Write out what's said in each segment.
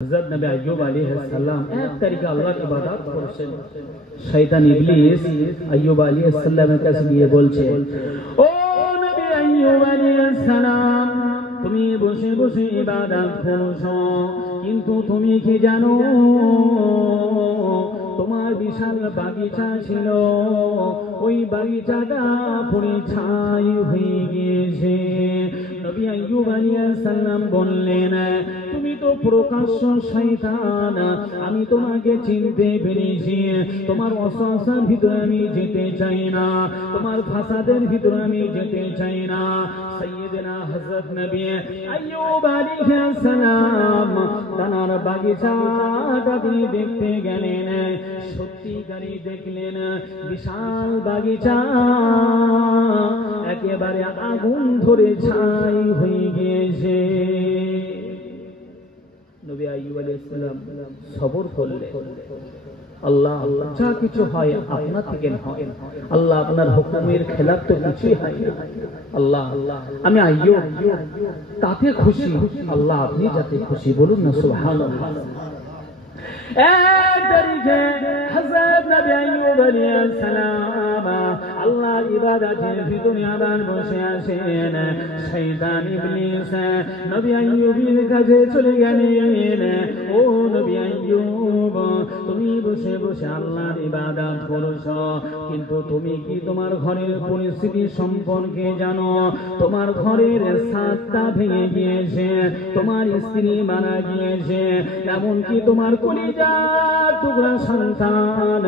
हज़रत नबी अय्यूब अलैहिस्सलाम एक तरीका अल्लाह की इबादत করছেন শয়তান ইবলিস अय्यूब अलैहिस्सलाমের কাছে গিয়ে বলছে ও নবী अय्यूब अलैहिस्सलाम তুমি বসে বসে ইবাদত করছো কিন্তু তুমি কি জানো তোমার বিশাল বাগিচা ছিল ওই বাগিচাটা পুরো ছাই হয়ে গিয়েছে নবী अय्यूब अलैहिस्सलाम বললেন তুমি তো প্রকাশ্য শয়তান আমি তোমাকে চিনতে পেরেছি তোমার ওয়াসওয়াসার ভিতরে আমি যেতে চাই না তোমার ফাসাদের ভিতরে আমি যেতে চাই না সাইয়েদনা হযরত নবী अय्यूब अलैহিসসালাম তার বাগিচাটা তিনি দেখতে গেলেন সত্যিকারই দেখলেন বিশাল বাগিচা একেবারে আগুন ধরে ছাই হয়ে গিয়েছে নবী আইয়ুব আলাইহিস সালাম সবর করলেন আল্লাহ যা কিছু হয় আপনার থেকে হয় আল্লাহ আপনার হুকুমের খেলাফ তো কিছুই হয় না আল্লাহ আমি আইয়ুব তাতে খুশি আল্লাহ আপনি যাতে খুশি বলুন না সুবহানাল্লাহ এক তারিখে হযরত নবী আইয়ুব আলাইহিস সালাম আল্লাহর ইবাদতের ভিতরে আবার বসে আছেন শয়তান ইবলিস নবী আইয়ুবের কাছে চলে গেলেন ও নবী আইয়ুব তুমি বসে বসে আল্লাহর ইবাদত করছো কিন্তু তুমি কি তোমার ঘরের পরিস্থিতি সম্পর্কে জানো তোমার ঘরের ছাদটা ভেঙে গিয়েছে তোমার স্ত্রী মারা গিয়েছে এমনকি তোমার কলিজার টুকরা সন্তান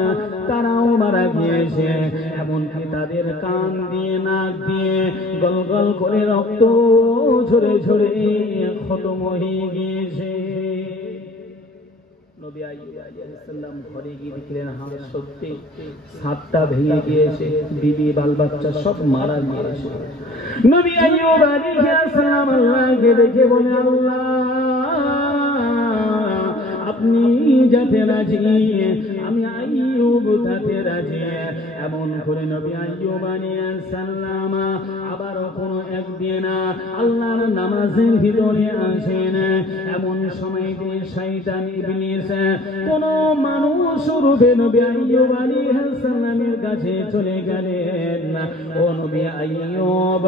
তারাও মারা গিয়েছে এমনকি তাদের কান দিয়ে নাক দিয়ে গল গল করে রক্ত ঝরে ঝরে খতম হয়ে গিয়েছে নবী আইয়ুব আলাইহিস সালাম ঘরে গিয়ে দেখলেন হ্যাঁ সত্যি ছাদটা ভেঙে গিয়েছে বিবি বাল বাচ্চা সব মারা গিয়েছে নবী আইয়ুব আলাইহিস সালাম আল্লাহকে দেখে বলে আল্লাহ আপনি যাতে রাজি আমি আইয়ুব তাতে রাজি এমন করে নবী আইয়ুব আলাইহিস সালাম আবার কোনো একদিন আল্লাহর নামাজের ভিতরে আসেন এমন সময় দিয়ে শয়তান ইবলিস কোন মানুষ রূপে নবী আইয়ুব আলাইহিস সালামের কাছে চলে গেলেন ও নবী আইয়ুব